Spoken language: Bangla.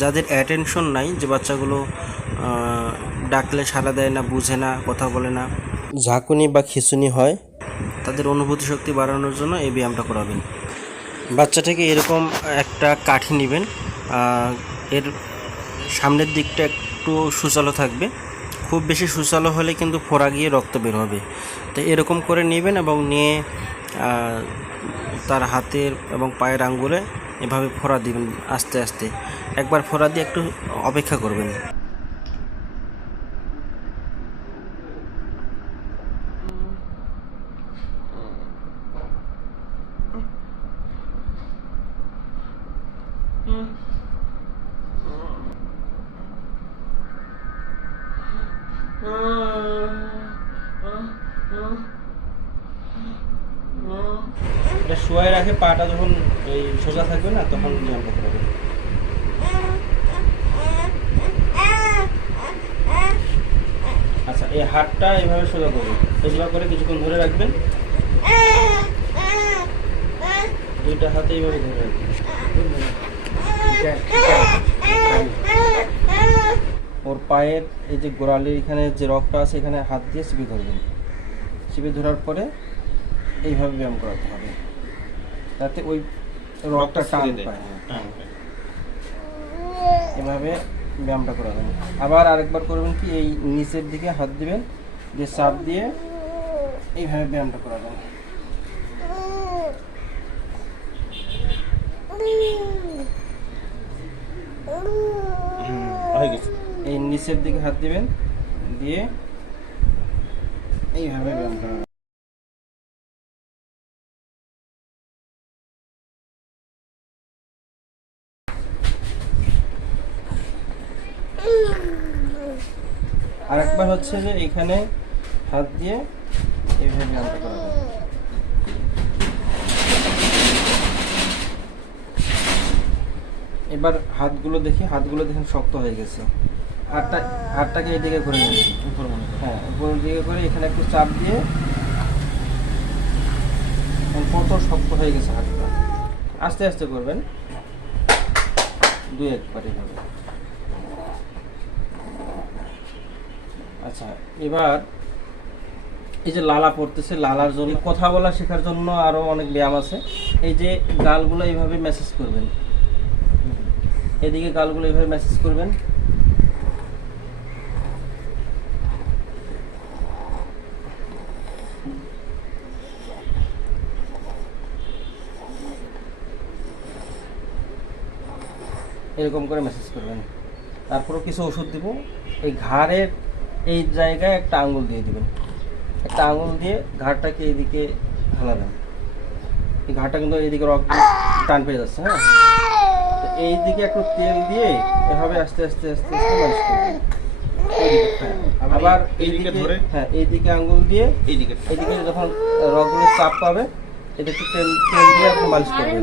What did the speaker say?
যাদের অ্যাটেনশন নাই, যে বাচ্চাগুলো ডাকলে সাড়া দেয় না, বুঝে না, কথা বলে না, ঝাঁকুনি বা খিঁচুনি হয়, তাদের অনুভূতি শক্তি বাড়ানোর জন্য এই ব্যায়ামটা করাবেন। বাচ্চাটাকে এরকম একটা কাঠি নেবেন এর সামনের দিকটা একটু সুচালো থাকবে। খুব বেশি সুচালো হলে কিন্তু ফোড়া গিয়ে রক্ত বের হবে। তো এরকম করে নেবেন এবং নিয়ে তার হাতের এবং পায়ের আঙ্গুলে এভাবে ফোড়া দিবেন আস্তে আস্তে। একবার ফোড়া দিয়ে একটু অপেক্ষা করবেন। এটা শোয়াই রাখে, পাটা যখন এই সোজা থাকবে না, তখন ব্যায়ামটা করবেন আচ্ছা এই হাতটা এইভাবে সোজা করবেন সোজা করে কিছুক্ষণ ধরে রাখবেন। দুইটা হাতে এইভাবে ধরে রাখবেন। ওর পায়ের এই যে গোড়ালির এখানে যে রক্তটা আছে এখানে হাত দিয়ে চিপে ধরবেন চিপে ধরার পরে এইভাবে ব্যায়াম করাতে হবে। যাতে ওই রক্তটা টান পায়। হ্যাঁ। এভাবে ব্যায়ামটা করাবেন আবার আরেকবার করবেন কি এই নিচের দিকে হাত দিবেন দিয়ে চাপ দিয়ে এইভাবে ব্যায়ামটা করাবেন এই নিচের দিকে হাত দিবেন দিয়ে এইভাবে ব্যায়াম করাবেন আরেকবার হচ্ছে যে এখানে হাত দিয়ে এইভাবে ব্যায়ামটা করাবেন এবার হাতগুলো দেখি হাতগুলো দেখেন শক্ত হয়ে গেছে। হাতটা হাতটাকে এইদিকে করে নেবেন উপর মনে হ্যাঁ। উপরের দিকে করে এখানে একটু চাপ দিয়ে কত শক্ত হয়ে গেছে হাতটা। আস্তে আস্তে করবেন। দুই একবার এভাবে আচ্ছা এবার এই যে লালা পড়তেছে, লালার জন্য কথা বলা শেখার জন্য আরও অনেক ব্যায়াম আছে। এই যে গালগুলো এইভাবে মেসেজ করবেন। এদিকে গালগুলো এইভাবে মেসেজ করবেন। এরকম করে মেসেজ করবেন। তারপরও কিছু ওষুধ দিব। এই ঘাড়ের এই জায়গায় একটা আঙুল দিয়ে দিবেন। একটা আঙুল দিয়ে ঘাড়টাকে এইদিকে ঢালাবেন এই ঘাড়টা কিন্তু এইদিকে রক টান পেয়ে যাচ্ছে হ্যাঁ? এই দিকে একটু তেল দিয়ে এভাবে আস্তে আস্তে আস্তে আস্তে মালিশ করবেন। আবার এইদিকে এইদিকে ধরে? হ্যাঁ এইদিকে আঙুল দিয়ে এইদিকে। এদিকে যখন রগগুলো চাপ পাবে এটা একটু তেল তেল দিয়ে আপনি মালিশ করবেন।